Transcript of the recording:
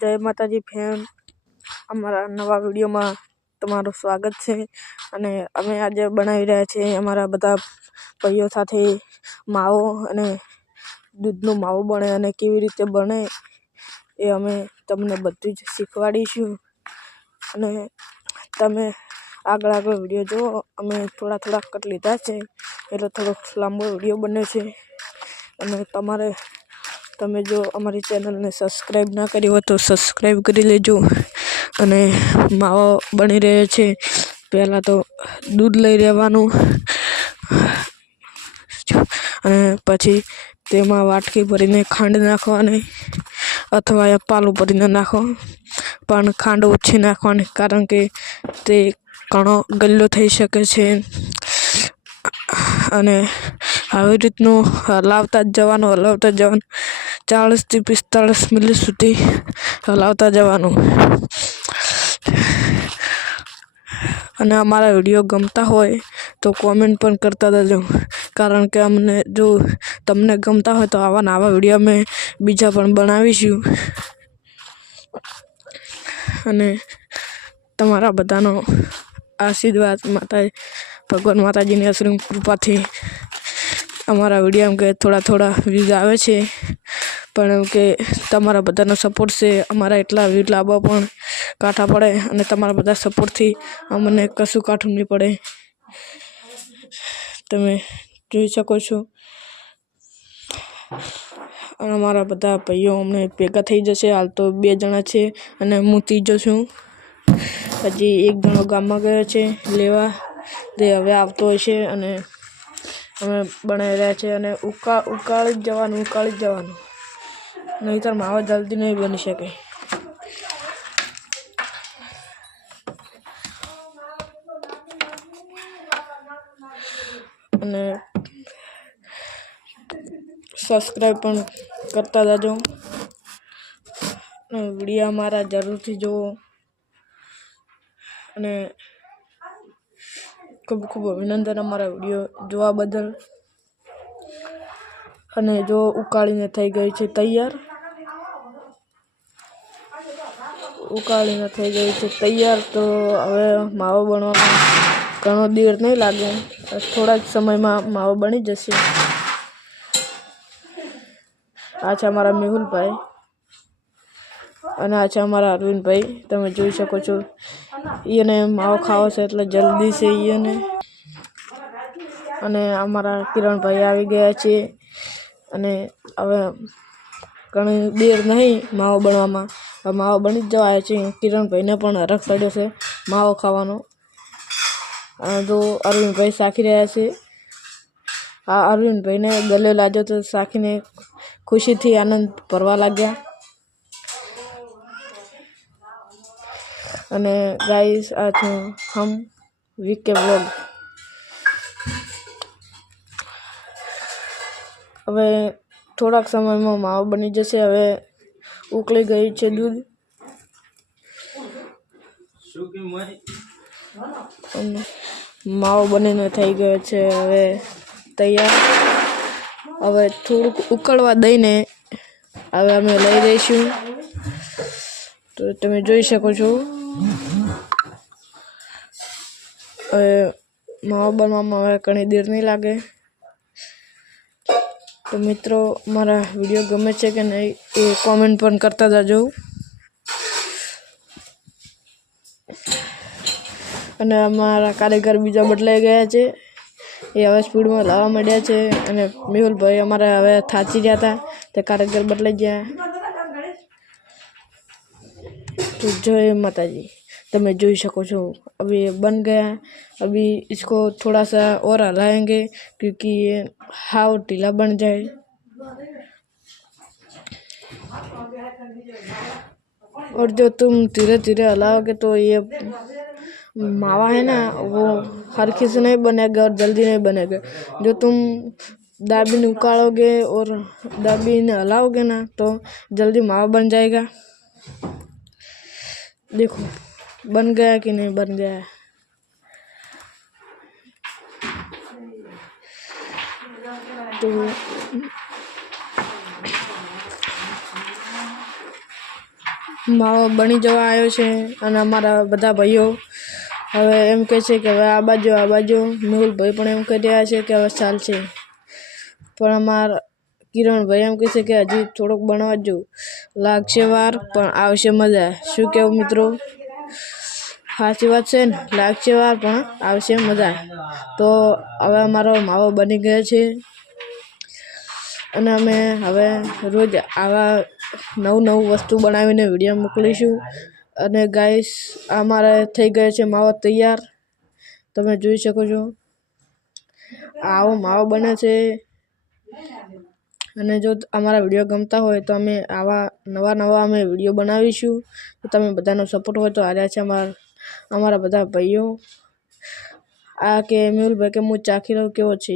જય માતાજી ફેન અમારા નવા વિડીયોમાં તમારું સ્વાગત છે. અને અમે આજે બનાવી રહ્યા છીએ અમારા બધા ભાઈઓ સાથે માવો અને દૂધનો માવો બને અને કેવી રીતે બને એ અમે તમને બધું જ શીખવાડીશું. અને તમે આગળ આગળ વીડિયો જુઓ, અમે થોડા થોડા કટ લીધા છે. એટલે થોડોક લાંબો વીડિયો બને છે. અને તમારે તમે જો અમારી ચેનલને સબસ્ક્રાઈબ ના કરી હોય તો સબસ્ક્રાઈબ કરી લેજો. અને માવો બની રહ્યો છે. પહેલાં તો દૂધ લઈ રહેવાનું. અને પછી તેમાં વાટકી ભરીને ખાંડ નાખવાની અથવા એ પાલું ભરીને નાખો પણ ખાંડ ઓછી નાખવાની કારણ કે તે ઘણો ગલ્લો થઈ શકે છે. અને આવી રીતનું હલાવતા જ જવાનું, હલાવતા જ જવાનું. ચાળીસથી પિસ્તાળીસ મિનિટ સુધી હલાવતા જવાનું. અને અમારા વીડિયો ગમતા હોય તો કોમેન્ટ પણ કરતા જજો કારણ કે અમને જો તમને ગમતા હોય તો આવા આવા વીડિયો અમે બીજા પણ બનાવીશું. અને તમારા બધાનો આશીર્વાદ માતા ભગવાન માતાજીની અસીમ કૃપાથી અમારા વીડિયો એમ કે થોડા થોડા વ્યૂઝ આવે છે. પણ એમ કે તમારા બધાનો સપોર્ટ છે, અમારા એટલા વ્યૂઝ લાવવા પણ કાંઠા પડે અને તમારા બધા સપોર્ટથી અમને કશું કાઠું નહીં પડે. તમે જોઈ શકો છો. અને અમારા બધા ભાઈઓ અમને ભેગા થઈ જશે. હાલ તો બે જણા છે અને હું ત્રીજો છું. હજી એક જણો ગામમાં ગયો છે, લેવા. તે હવે આવતો હશે અને અમે બનાવી રહ્યા છીએ અને ઉકા, ઉકાળી જ જવાનું, ઉકાળી જ જવાનું. નહીંતર માવો જલ્દી નહીં બની શકે. અને સબસ્ક્રાઈબ પણ કરતા જજો. વિડીયા મારા જરૂરથી જુઓ. અને ખૂબ ખૂબ અભિનંદન અમારા વીડિયો જોવા બદલ. અને જો ઉકાળીને થઈ ગઈ છે તૈયાર. ઉકાળીને થઈ ગઈ છે તૈયાર તો હવે માવો બનવામાં ઘણો દેર નહીં લાગે. થોડા જ સમયમાં માવો બની જશે. આ છે અમારા મેહુલભાઈ અને આ છે અમારા અરવિંદભાઈ, તમે જોઈ શકો છો. એને માવો ખાવો છે એટલે જલ્દી છે એને અને અમારા કિરણભાઈ આવી ગયા છે. અને હવે ઘણી દેર નહીં માવો બનવામાં. માવો બની જ જવાય છે. કિરણભાઈને પણ હરખ પડ્યો છે માવો ખાવાનો. તો અરવિંદભાઈ સાખી રહ્યા છે. આ અરવિંદભાઈને ગલે લાગ્યો તો સાખીને ખુશીથી આનંદ ભરવા લાગ્યા. અને ગાઈસ આ છે હમ વીકે વ્લોગ હવે થોડાક સમયમાં માવો બની જશે. હવે ઉકળી ગઈ છે દૂધ. માવો બનીને થઈ ગયો છે. હવે તૈયાર. હવે થોડુંક ઉકળવા દઈને હવે અમે લઈ દઈશું તો તમે જોઈ શકો છો. માવો બનવામાં હવે ઘણી દેર નહીં લાગે. તો મિત્રો, મારા વીડિયો ગમે છે કે નહીં, એ કોમેન્ટ પણ કરતા જાજો. અને અમારા કારીગર બીજા બદલાઈ ગયા છે. એ હવે સ્પીડમાં લાવવા માંડ્યા છે. અને મેહુલભાઈ અમારા હવે થાચી ગયા હતા. તે કારીગર બદલાઈ ગયા. तो जय माता जी તમે જોઈ શકો છો अभी ये बन गया अभी इसको थोड़ा सा और हलाएंगे क्योंकि ये हाव ढीला बन जाए और जो तुम धीरे धीरे हलाओगे तो ये मावा है ना वो हरखी से नहीं बनेगा और जल्दी नहीं बनेगा जो तुम दाबीन उकालोगे और दाबीन हलाओगे ना तो जल्दी मावा बन जाएगा देखो बन गया कि नहीं बन गया तो માવો બની જવા આવ્યો છે અને અમારા બધા ભાઈઓ હવે એમ કહે છે કે હવે આ બાજુ આ બાજુ મેહુલભાઈ પણ એમ કહી રહ્યા છે કે હવે ચાલશે પણ અમારા કિરણભાઈ એમ કહે છે કે હજી થોડોક બનવા જો લાગશે વાર, પણ આવશે મજા. શું કહેવું મિત્રો? સાચી વાત છે ને? લાગશે વાર, પણ આવશે મજા. તો હવે અમારો માવો બની ગયો છે. અને અમે હવે રોજ આવા નવું નવું વસ્તુ બનાવીને વીડિયો મોકલીશું. અને ગાઈસ અમારે થઈ ગયો છે માવો તૈયાર. તમે જોઈ શકો છો. આવો માવો બને છે. અને જો અમારા વીડિયો ગમતા હોય તો અમે આવા નવા નવા અમે વીડિયો બનાવીશું. તો તમે બધાનો સપોર્ટ હોય તો આવ્યા છે અમારા અમારા બધા ભાઈઓ. આ કે મેહુલભાઈ કે હું ચાખી લઉં, કેવો છે